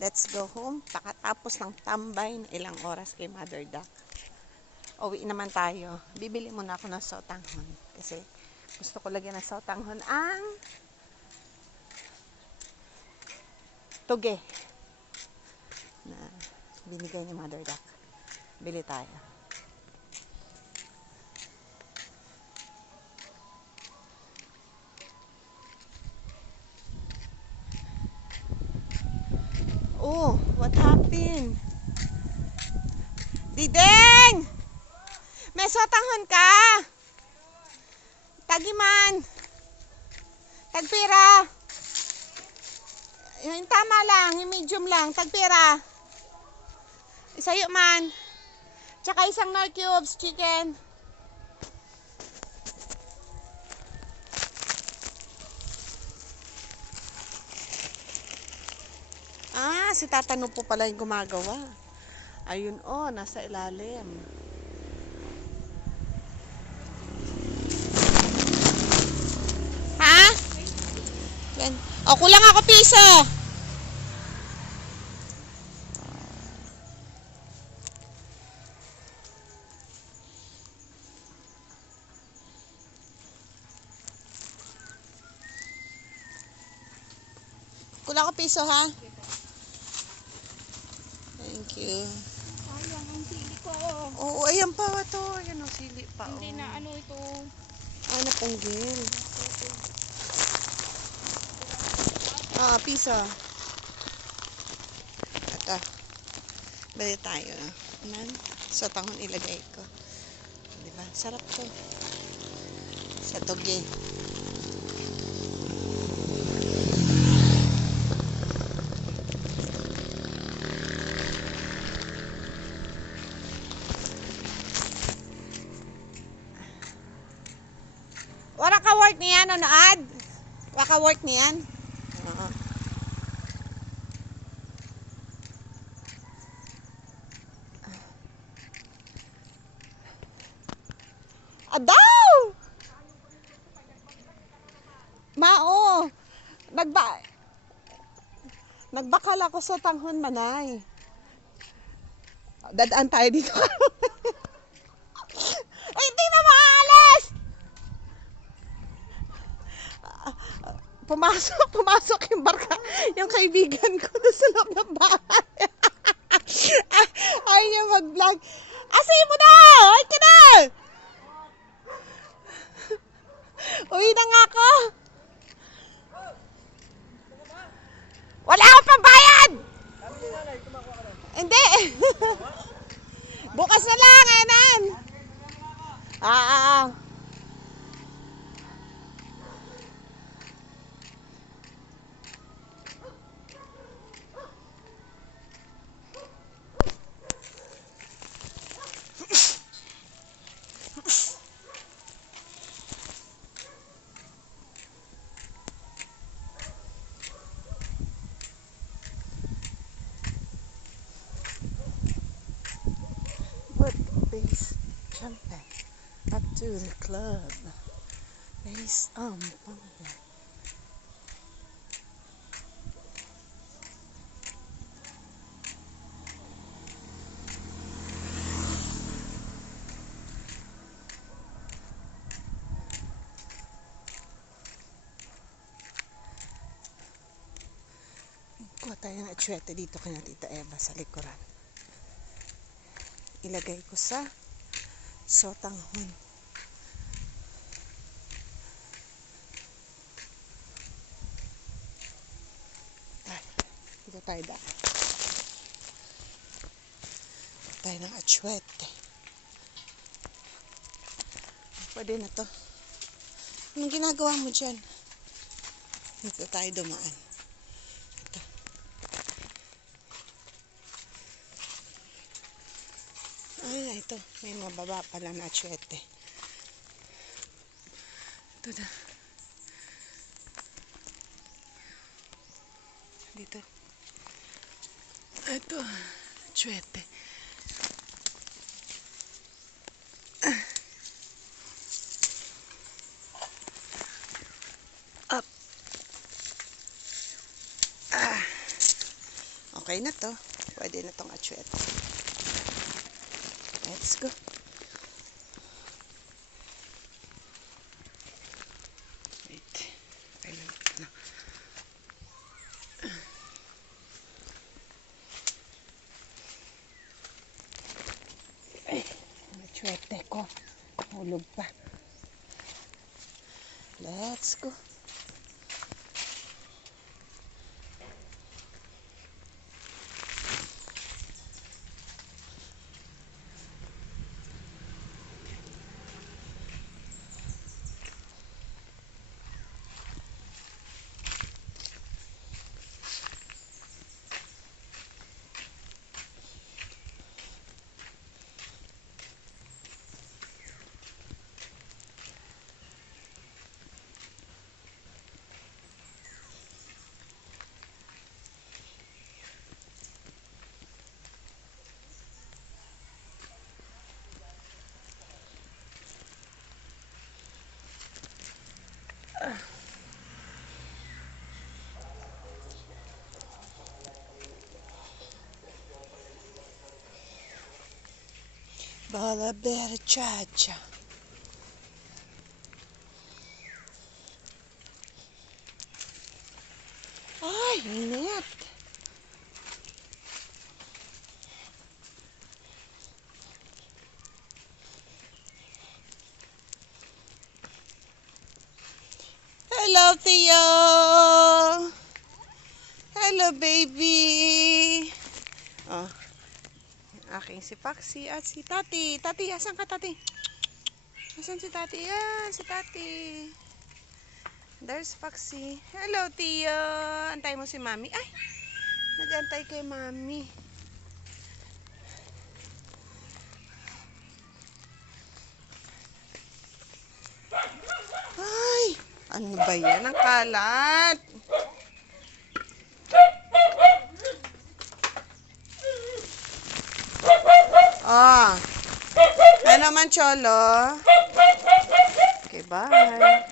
Let's go home. Pakatapos ng tambay na ilang oras kay Mother Duck. Uwi naman tayo. Bibili muna ako ng sotanghon. Kasi gusto ko lagyan ng sotanghon ang tuge na binigay ni Mother Duck. Bili tayo. Oh, what happened? Dideng! May sotanghon ka? Tagiman. Tagpira. Yung tama lang, yung medium lang. Tagpira. Isayo man. Tsaka isang Knorr cubes chicken. Ah, si Tata No po pala yung gumagawa. Ayun oh, nasa ilalim. Ha? Yan. O, kulang ako piso. Kulang ako piso, ha? Thank you. Sayang ang sili ko. Oo, ayan pa to. Ayan ang sili pa. Hindi na ano ito. Ah, napunggil. Ah, piso. Ito. Bili tayo. Nan, sotanghon ilagay ko. Diba? Sarap to. Sa toge. Wala ka work niyan, ano ad? Wala ka work niyan? Oo. Adaw! Mao! Nagbakal ako sa tanghon manay. Dadaan tayo dito. Ay, hindi na makaalis! Pumasok yung barka, yung kaibigan ko doon sa loob ng bahay. Ay niya mag-vlog. Asay mo na! Ay ka na! Uwi na nga ako. Wala akong pambayad! Hindi. Bukas na lang, enan. Ah. Base jumping up to the club. Base pumping. Kuha tayo ng atsuete dito kay Tita Eva sa likuran. Ilagay ko sa sotanghon. Dito tayo daan. Tayo ng atsuete. Pwede na to. Anong ginagawa mo dyan? Dito tayo dumaan. Ito. Ay, ito. May mababa pala na atsuete. Ito na. Dito. Ito. Atsuete. Up. Okay na to. Pwede na tong atsuet. Let's go. Wait. Okay na. Ay, atsuete ko. Hulog pa. Let's go. Balabera cha-cha. Ay, init. Hello, Theo. Hello, baby. Oh, aking si Paxi at si Tati. Tati, asan ka, Tati? Asan si Tati? Yan, si Tati. There's Paxi. Hello, Theo. Antay mo si Mami. Ay, nag-antay kay Mami. Ay, ano ba yan? Ang kalat. Oh. Ano naman, Cholo? Okay, bye.